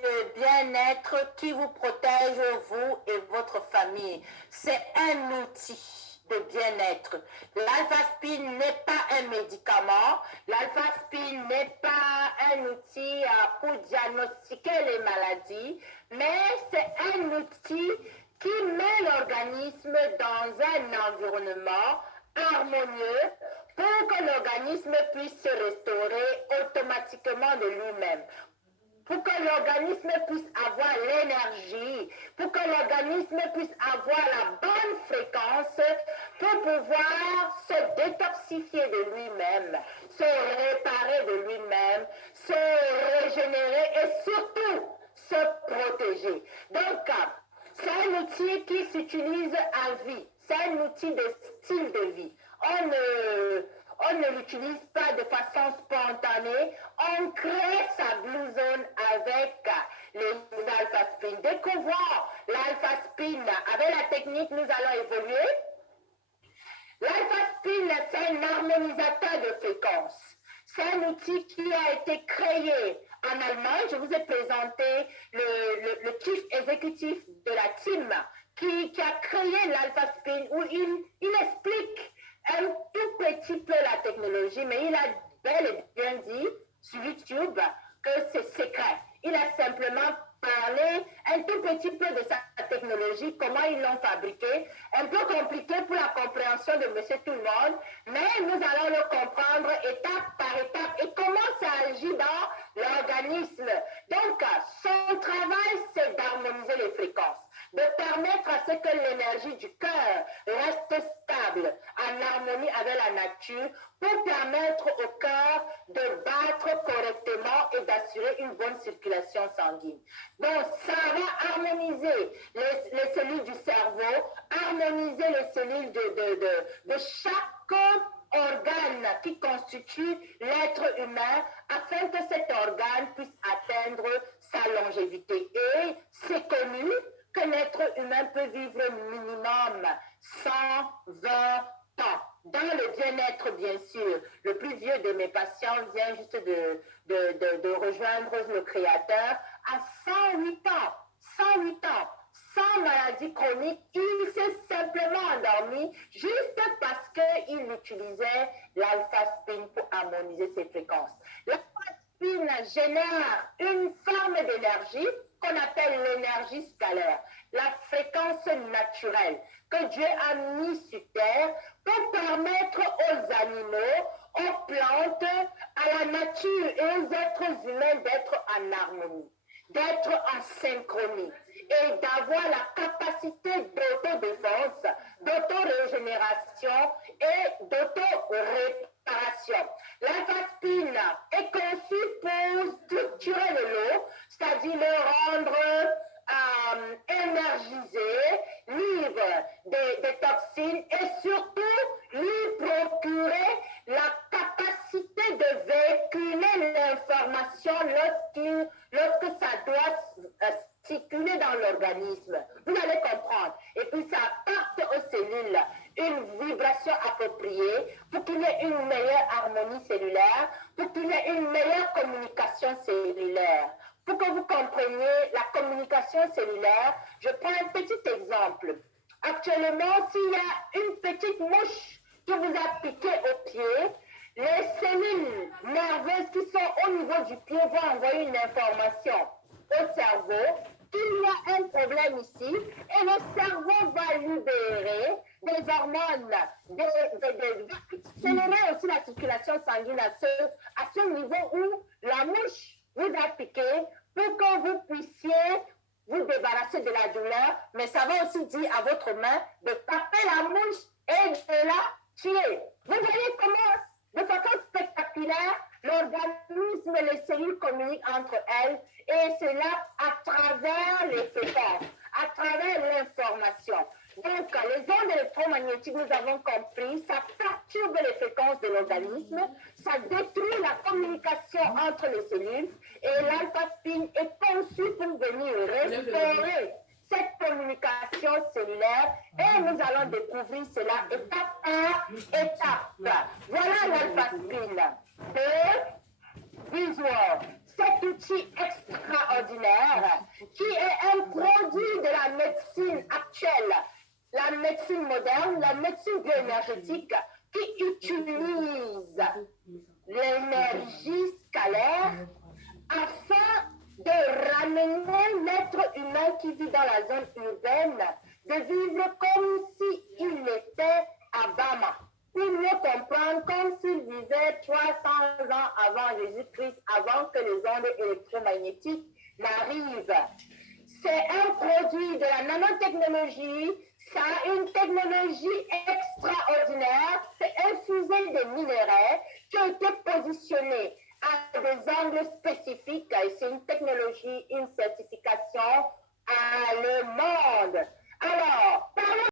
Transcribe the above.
de bien-être qui vous protège, vous et votre famille. C'est un outil de bien-être. L'alphaspine n'est pas un médicament. L'alphaspine n'est pas un outil pour diagnostiquer les maladies, mais c'est un outil qui met l'organisme dans un environnement harmonieux pour que l'organisme puisse se restaurer automatiquement de lui-même, pour que l'organisme puisse avoir l'énergie, pour que l'organisme puisse avoir la bonne fréquence pour pouvoir se détoxifier de lui-même, se réparer de lui-même, se régénérer et surtout se protéger. Donc, c'est un outil qui s'utilise à vie, c'est un outil de style de vie. On ne l'utilise pas de façon spontanée, on crée sa blue zone avec les alphaspines. Découvrons l'alphaspine. Avec la technique, nous allons évoluer. L'alphaspine, c'est un harmonisateur de fréquences. C'est un outil qui a été créé en Allemagne. Je vous ai présenté le chief exécutif de la team qui a créé l'alphaspine où il explique un tout petit peu la technologie, mais il a bel et bien dit sur YouTube que c'est secret. Il a simplement parlé un tout petit peu de sa technologie, comment ils l'ont fabriqué, un peu compliqué pour la compréhension de monsieur tout le monde, mais nous allons le comprendre étape par étape et comment ça agit dans l'organisme. Donc, son travail, c'est d'harmoniser les fréquences, de permettre à ce que l'énergie du cœur reste stable, en harmonie avec la nature, pour permettre au cœur de battre correctement et d'assurer une bonne circulation sanguine. Donc, ça va harmoniser les cellules du cerveau, harmoniser les cellules de chaque organe qui constitue l'être humain afin que cet organe puisse atteindre sa longévité. Et c'est connu que l'être humain peut vivre minimum 120 ans. Dans le bien-être, bien sûr, le plus vieux de mes patients vient juste de rejoindre le Créateur à 108 ans. 108 ans, sans maladie chronique, il s'est simplement endormi juste parce qu'il utilisait l'alphaspine pour harmoniser ses fréquences. L'alphaspine génère une forme d'énergie qu'on appelle l'énergie scalaire, la fréquence naturelle que Dieu a mis sur terre pour permettre aux animaux, aux plantes, à la nature et aux êtres humains d'être en harmonie, d'être en synchronie et d'avoir la capacité d'autodéfense, d'autorégénération et d'autoréparation. L'alphaspine est conçue pour structurer le lot, c'est-à-dire le rendre énergisé, libre des toxines et surtout lui procurer la capacité de véhiculer l'information lorsque ça doit circuler dans l'organisme. Vous allez comprendre. Et puis ça apporte aux cellules une vibration appropriée pour qu'il y ait une meilleure harmonie cellulaire, pour qu'il y ait une meilleure communication cellulaire. Pour que vous compreniez la communication cellulaire, je prends un petit exemple. Actuellement, s'il y a une petite mouche qui vous a piqué au pied, les cellules nerveuses qui sont au niveau du pied vont envoyer une information au cerveau qu'il y a un problème ici et le cerveau va libérer des hormones, accélérer aussi la circulation sanguine à ce niveau où la mouche vous a piqué pour que vous puissiez vous débarrasser de la douleur, mais ça va aussi dire à votre main de taper la mouche et de la tuer. Vous voyez comment, de façon spectaculaire, l'organisme et les cellules communiquent entre elles et cela à travers les fréquences, à travers l'information. Donc, les ondes électromagnétiques, nous avons compris, ça perturbe les fréquences de l'organisme, ça détruit la communication entre les cellules et l'alphaspine est conçue pour venir restaurer cette communication cellulaire et nous allons découvrir cela étape par étape. Voilà l'alphaspine. Et visual. cet outil extraordinaire qui est un produit de la médecine actuelle, la médecine moderne, la médecine bioénergétique qui utilise l'énergie scalaire afin de ramener l'être humain qui vit dans la zone urbaine, de vivre comme s'il était à Bama. Pour mieux comprendre, comme s'il vivait 300 ans avant Jésus-Christ, avant que les ondes électromagnétiques n'arrivent. C'est un produit de la nanotechnologie, ça a une technologie extraordinaire, c'est un fusil de minerais qui a été positionné à des angles spécifiques et c'est une technologie, une certification allemande. Alors, parlons